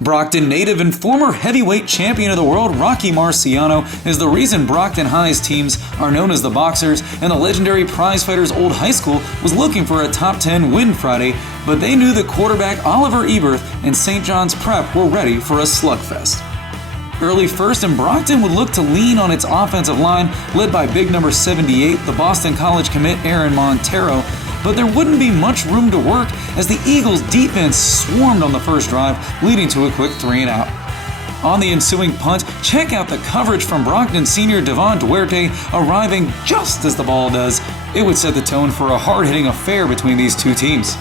Brockton native and former heavyweight champion of the world Rocky Marciano is the reason Brockton High's teams are known as the Boxers, and the legendary prizefighter's old high school was looking for a top 10 win Friday, but they knew that quarterback Oliver Eberth and St. John's Prep were ready for a slugfest. Early first, and Brockton would look to lean on its offensive line, led by big number 78, the Boston College commit Aaron Montero, but there wouldn't be much room to work as the Eagles' defense swarmed on the first drive, leading to a quick 3-and-out. On the ensuing punt, check out the coverage from Brockton senior Devon Duarte arriving just as the ball does. It would set the tone for a hard-hitting affair between these two teams.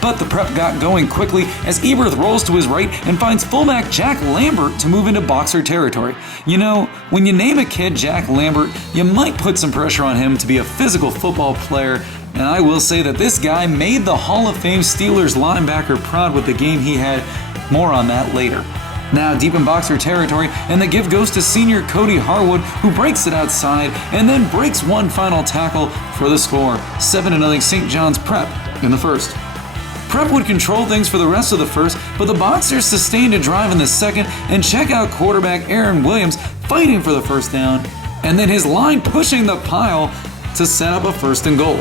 But the Prep got going quickly as Eberth rolls to his right and finds fullback Jack Lambert to move into Boxer territory. You know, when you name a kid Jack Lambert, you might put some pressure on him to be a physical football player, and I will say that this guy made the Hall of Fame Steelers linebacker proud with the game he had. More on that later. Now deep in Boxer territory, and the give goes to senior Cody Harwood, who breaks it outside and then breaks one final tackle for the score. 7-0 St. John's Prep in the first. Prep would control things for the rest of the first, but the Boxers sustained a drive in the second, and check out quarterback Aaron Williams fighting for the first down, and then his line pushing the pile to set up a 1st and goal.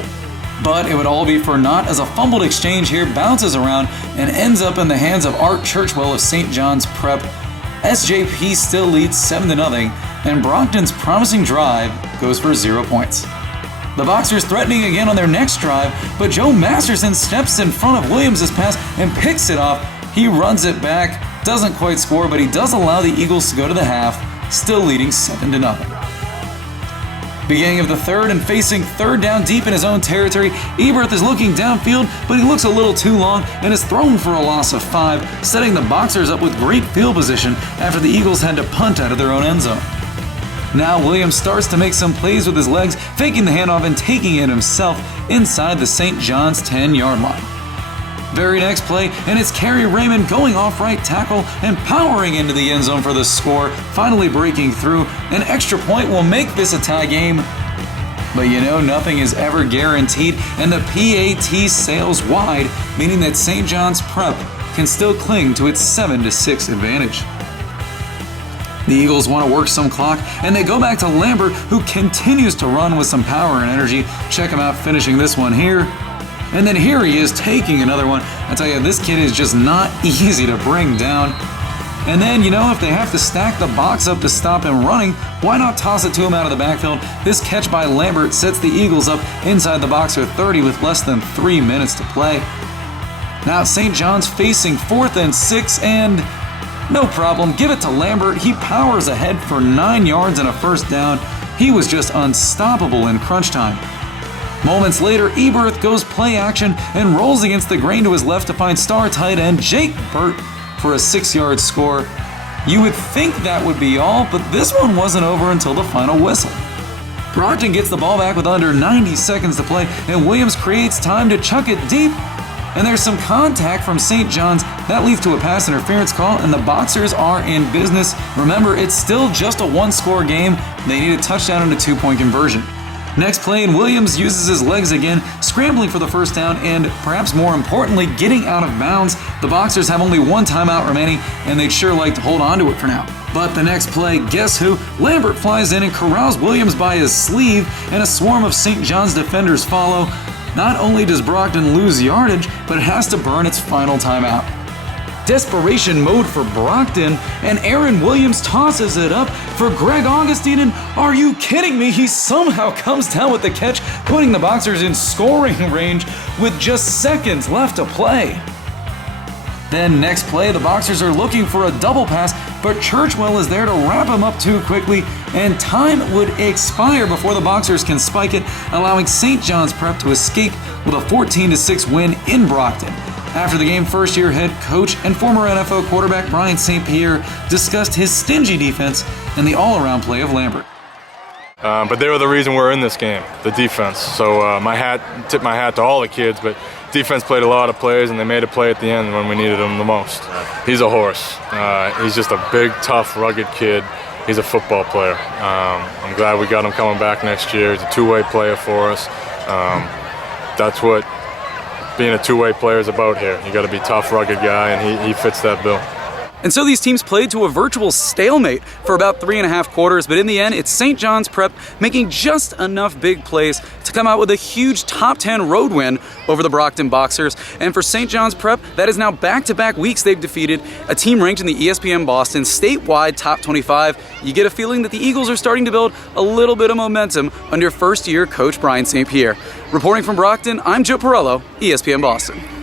But it would all be for naught as a fumbled exchange here bounces around and ends up in the hands of Art Churchwell of St. John's Prep. SJP still leads 7-0, and Brockton's promising drive goes for 0 points. The Boxers threatening again on their next drive, but Joe Masterson steps in front of Williams' pass and picks it off. He runs it back, doesn't quite score, but he does allow the Eagles to go to the half, still leading 7-0. Beginning of the third and facing third down deep in his own territory, Eberth is looking downfield, but he looks a little too long and is thrown for a loss of 5, setting the Boxers up with great field position after the Eagles had to punt out of their own end zone. Now Williams starts to make some plays with his legs, faking the handoff and taking it himself inside the St. John's 10-yard line. Very next play, and it's Kerry Raymond going off right tackle and powering into the end zone for the score, finally breaking through. An extra point will make this a tie game. But you know, nothing is ever guaranteed, and the PAT sails wide, meaning that St. John's Prep can still cling to its 7-6 advantage. The Eagles want to work some clock, and they go back to Lambert, who continues to run with some power and energy. Check him out finishing this one here. And then here he is taking another one. I tell you, this kid is just not easy to bring down. And then, you know, if they have to stack the box up to stop him running, why not toss it to him out of the backfield? This catch by Lambert sets the Eagles up inside the Boxer 30 with less than 3 minutes to play. Now St. John's facing 4th and 6, and no problem, give it to Lambert. He powers ahead for 9 yards and a 1st down. He was just unstoppable in crunch time. Moments later, Eberth goes play action and rolls against the grain to his left to find star tight end Jake Burt for a 6-yard score. You would think that would be all, but this one wasn't over until the final whistle. Brockton gets the ball back with under 90 seconds to play, and Williams creates time to chuck it deep. And there's some contact from St. John's. That leads to a pass interference call, and the Boxers are in business. Remember, it's still just a 1-score game. They need a touchdown and a 2-point conversion. Next play, and Williams uses his legs again, scrambling for the 1st down, and perhaps more importantly, getting out of bounds. The Boxers have only 1 timeout remaining, and they'd sure like to hold on to it for now. But the next play, guess who? Lambert flies in and corrals Williams by his sleeve, and a swarm of St. John's defenders follow. Not only does Brockton lose yardage, but it has to burn its final timeout. Desperation mode for Brockton, and Aaron Williams tosses it up for Greg Augustine, and are you kidding me? He somehow comes down with the catch, putting the Boxers in scoring range with just seconds left to play. Then next play, the Boxers are looking for a double pass, but Churchwell is there to wrap him up too quickly, and time would expire before the Boxers can spike it, allowing St. John's Prep to escape with a 14-6 win in Brockton. After the game, first-year head coach and former NFL quarterback Brian St. Pierre discussed his stingy defense and the all-around play of Lambert. But they were the reason we're in this game, the defense. So tip my hat to all the kids, but defense played a lot of plays, and they made a play at the end when we needed him the most. He's a horse. He's just a big, tough, rugged kid. He's a football player. I'm glad we got him coming back next year. He's a two-way player for us. That's what being a two-way player is about here. You got to be a tough, rugged guy, and he fits that bill. And so these teams played to a virtual stalemate for about 3.5 quarters, but in the end, it's St. John's Prep making just enough big plays to come out with a huge top 10 road win over the Brockton Boxers. And for St. John's Prep, that is now back-to-back weeks they've defeated a team ranked in the ESPN Boston statewide top 25. You get a feeling that the Eagles are starting to build a little bit of momentum under first-year coach Brian St. Pierre. Reporting from Brockton, I'm Joe Parello, ESPN Boston.